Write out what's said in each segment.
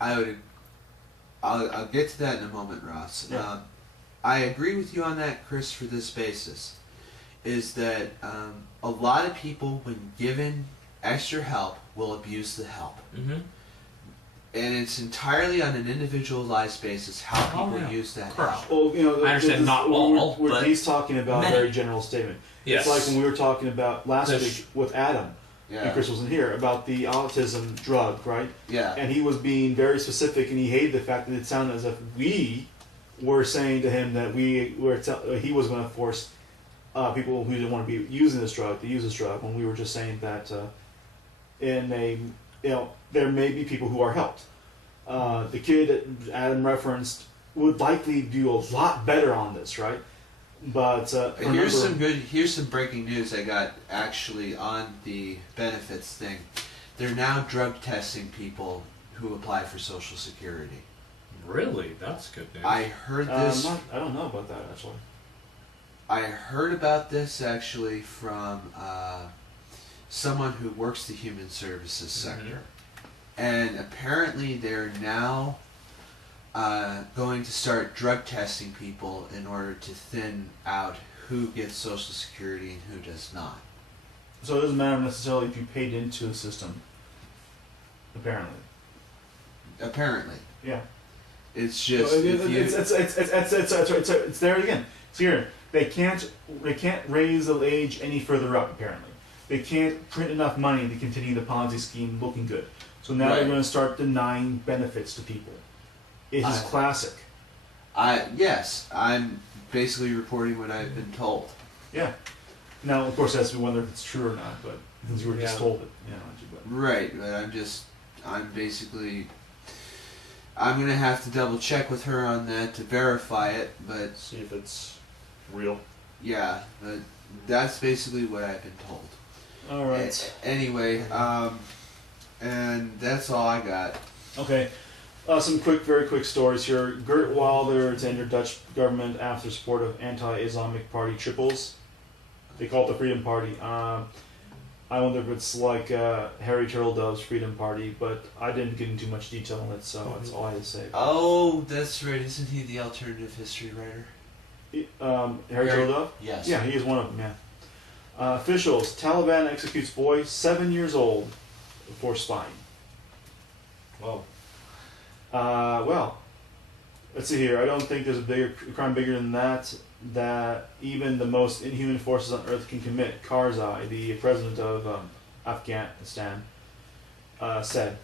I'll get to that in a moment, Ross. Yeah. I agree with you on that, Chris, for this basis. Is that a lot of people, when given extra help, will abuse the help. Mm-hmm. And it's entirely on an individualized basis how people use that help. Well, I understand not all, but he's talking about a very general statement. Yes. It's like when we were talking about last week with Adam, and Chris wasn't here, about the autism drug, right? Yeah. And he was being very specific, and he hated the fact that it sounded as if we were saying to him that he was going to force people who didn't want to be using this drug to use this drug, when we were just saying that there may be people who are helped. The kid that Adam referenced would likely do a lot better on this, right? But here's some breaking news I got actually on the benefits thing. They're now drug testing people who apply for Social Security. Really? That's good news. I heard this. I don't know about that, actually. I heard about this actually from someone who works the human services sector. And apparently they're now going to start drug testing people in order to thin out who gets Social Security and who does not. So it doesn't matter necessarily if you paid into the system, apparently. Apparently. Yeah. It's just it's there again. It's here. They can't raise the age any further up, apparently. They can't print enough money to continue the Ponzi scheme looking good. So now they're going to start denying benefits to people. It is classic. Yes, I'm basically reporting what I've been told. Yeah. Now, of course, that's whether it's true or not, but since you were just told it, Right, but I'm going to have to double check with her on that to verify it, but... See if it's real. Yeah, but that's basically what I've been told. Alright. Anyway, and that's all I got. Okay. Some very quick stories here. Geert Wilders and your Dutch government after support of anti-Islamic party triples. They call it the Freedom Party. I wonder if it's like Harry Turtledove's Freedom Party, but I didn't get into much detail on it, so that's all I had to say. Oh, that's right. Isn't he the alternative history writer? Harry Turtledove? Yes. Yeah, he is one of them, yeah. Officials. Taliban executes boy 7 years old for spying. Whoa. Well, let's see here. I don't think there's a crime bigger than that even the most inhuman forces on earth can commit. Karzai, the president of Afghanistan, said,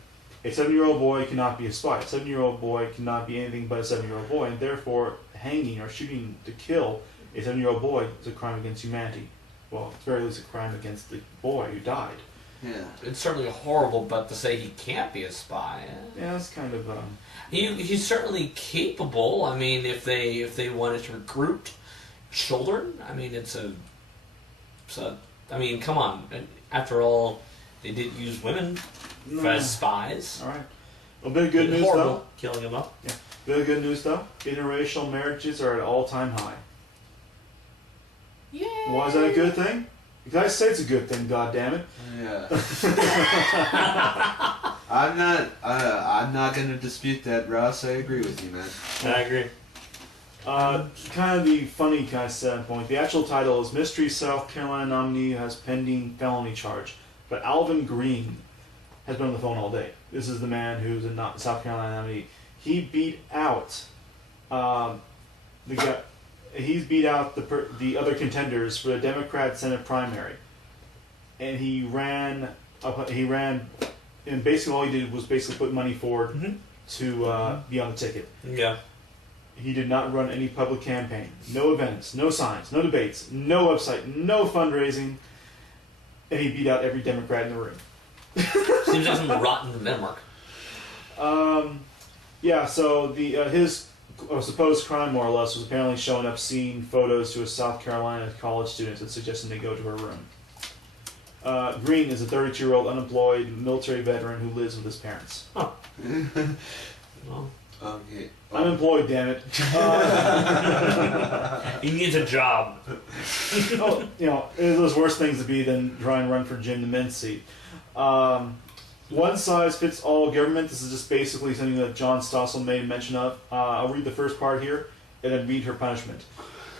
a 7-year-old boy cannot be a spy. A 7-year-old boy cannot be anything but a 7-year-old boy, and therefore hanging or shooting to kill a 7-year-old boy is a crime against humanity. Well, at the very least, a crime against the boy who died. Yeah, it's certainly horrible, but to say he can't be a spy. Yeah, that's kind of... He's certainly capable. I mean, if they wanted to recruit children, I mean, I mean, come on. After all, they did use women as spies. All right. A bit of good news, horrible, though. killing them up. Yeah. Bit of good news, though. Interracial marriages are at all-time high. Yeah. Why is that a good thing? You guys say it's a good thing, goddammit. Yeah. I'm not going to dispute that, Ross. I agree with you, man. I agree. Kind of the funny kind of standpoint. The actual title is Mystery South Carolina Nominee Has Pending Felony Charge. But Alvin Green has been on the phone all day. This is the man who's a South Carolina nominee. He beat out He's beat out the other contenders for the Democrat Senate primary, and he ran, and basically all he did was basically put money forward to be on the ticket. Yeah. He did not run any public campaign, no events, no signs, no debates, no website, no fundraising, and he beat out every Democrat in the room. Seems like something rotten in Denmark. Yeah, so his supposed crime, more or less, was apparently showing up seeing photos to a South Carolina college student and suggesting they go to her room. Green is a 32-year-old unemployed military veteran who lives with his parents. Huh. Well, okay. Unemployed, damn it. He needs a job. There's worse things to be than try and run for Jim the Mince seat. one-size-fits-all government. This is just basically something that John Stossel made mention of. I'll read the first part here, and then read her punishment.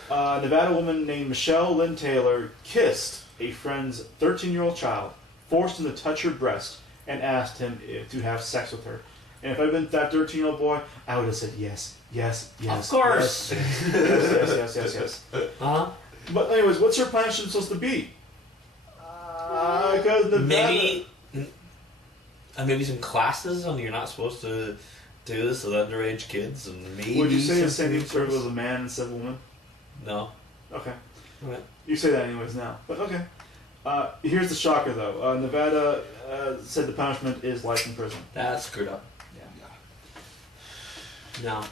A Nevada woman named Michelle Lynn Taylor kissed a friend's 13-year-old child, forced him to touch her breast, and asked him to have sex with her. And if I'd been that 13-year-old boy, I would have said yes. Of course. Yes. Uh-huh. But anyways, what's her punishment supposed to be? Because maybe some classes on you're not supposed to do this with underage kids, and maybe. Would you say the same thing sort of was a man instead of a woman? No. Okay. Right. You say that anyways now, but okay. Here's the shocker though. Nevada said the punishment is life in prison. That's screwed up. Yeah. No.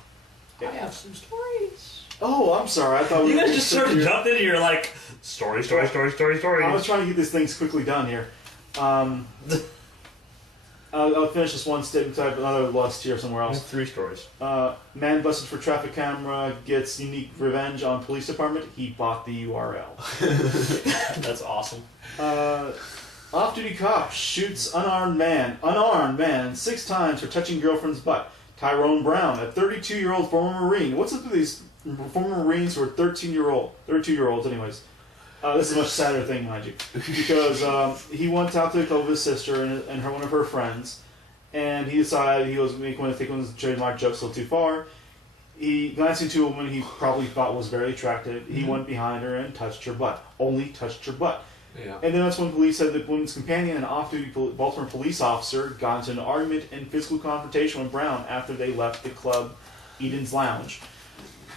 I have some stories. Oh, I'm sorry. I thought you guys just sort of jumped in and you're like, story. I was trying to get these things quickly done here. I'll finish this one statement. I have another list here somewhere I else. have 3 stories. Man busted for traffic camera gets unique revenge on police department. He bought the URL. That's awesome. Off-duty cop shoots unarmed man 6 times for touching girlfriend's butt. Tyrone Brown, a 32-year-old former Marine. What's up with these former Marines who are 32-year-olds anyways? This is a much sadder thing, mind you, because he went out to go with his sister and one of her friends, and he decided he was going to take one of the trademark jokes a little too far. He glanced into a woman he probably thought was very attractive. He went behind her and touched her butt. Only touched her butt. Yeah. And then that's when police said the woman's companion, an off-duty Baltimore police officer, got into an argument and physical confrontation with Brown after they left the club Eden's Lounge.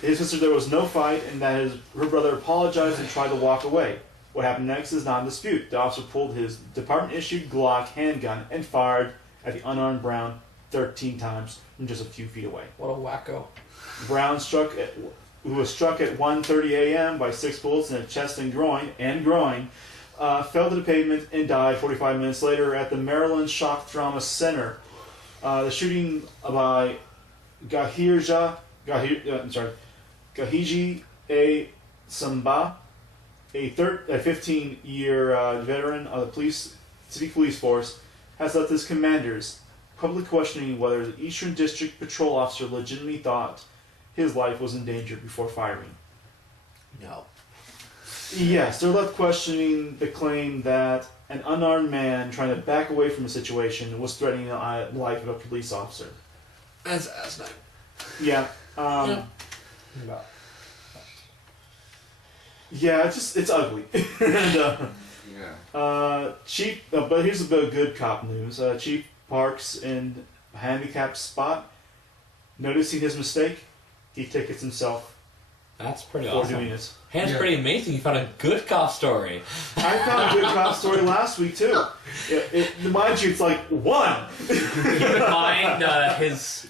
His sister there was no fight, and that her brother apologized and tried to walk away. What happened next is not in dispute. The officer pulled his department-issued Glock handgun and fired at the unarmed Brown 13 times from just a few feet away. What a wacko. Brown who was struck at 1:30 a.m. by 6 bullets in the chest and groin, fell to the pavement and died 45 minutes later at the Maryland Shock Trauma Center. The shooting by Gahiji A. Samba, a 15-year veteran of the city police force, has left his commanders publicly questioning whether the Eastern District Patrol officer legitimately thought his life was in danger before firing. No. Yes, they're left questioning the claim that an unarmed man trying to back away from a situation was threatening the life of a police officer. That's asinine. Yeah. Yeah, it's ugly. And, Chief, but here's a bit of good cop news. Chief Parks in a handicapped spot, noticing his mistake, he tickets himself. That's pretty for awesome. doing it. Hey, that's pretty amazing. You found a good cop story. I found a good cop story last week too. Mind you, it's like 1. Keep in mind, his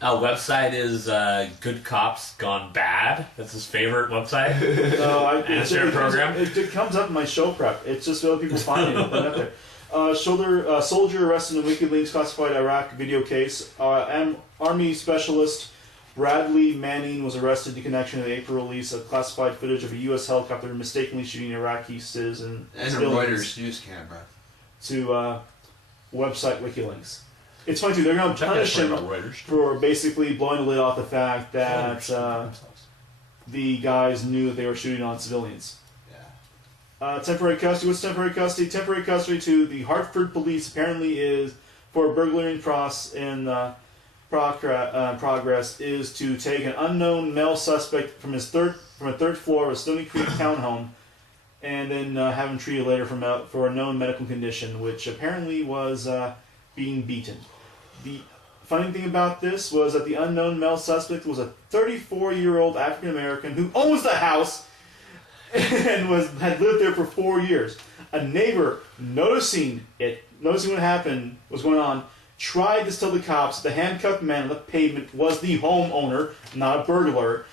website is Good Cops Gone Bad. That's his favorite website. Program. It comes up in my show prep. It's just other people finding it. Put it up there. Soldier arrested in the WikiLeaks classified Iraq video case. Army specialist Bradley Manning was arrested in connection to the April release of classified footage of a U.S. helicopter mistakenly shooting Iraqi citizens and a Reuters news camera to website WikiLeaks. It's funny too. They're going to punish him for basically blowing the lid off the fact that the guys knew that they were shooting on civilians. Yeah. Temporary custody. What's temporary custody? Temporary custody to the Hartford police apparently is for a burglary in progress is to take an unknown male suspect from a third floor of a Stony Creek townhome, and then have him treated later for a known medical condition, which apparently was being beaten. The funny thing about this was that the unknown male suspect was a 34-year-old African American who owns the house and had lived there for 4 years. A neighbor, noticing what happened was going on, tried to tell the cops the handcuffed man on the pavement was the homeowner, not a burglar,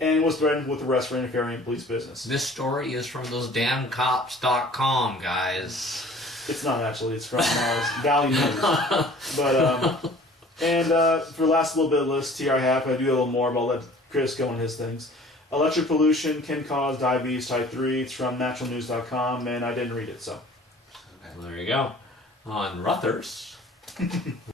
and was threatened with arrest for interfering in police business. This story is from those damn cops.com, guys. It's not actually. It's from Valley News. But for the last little bit of the list here I do a little more, but I'll let Chris go on his things. Electric pollution can cause diabetes type 3. It's from naturalnews.com, and I didn't read it, so. Well, there you go. on Ruthers.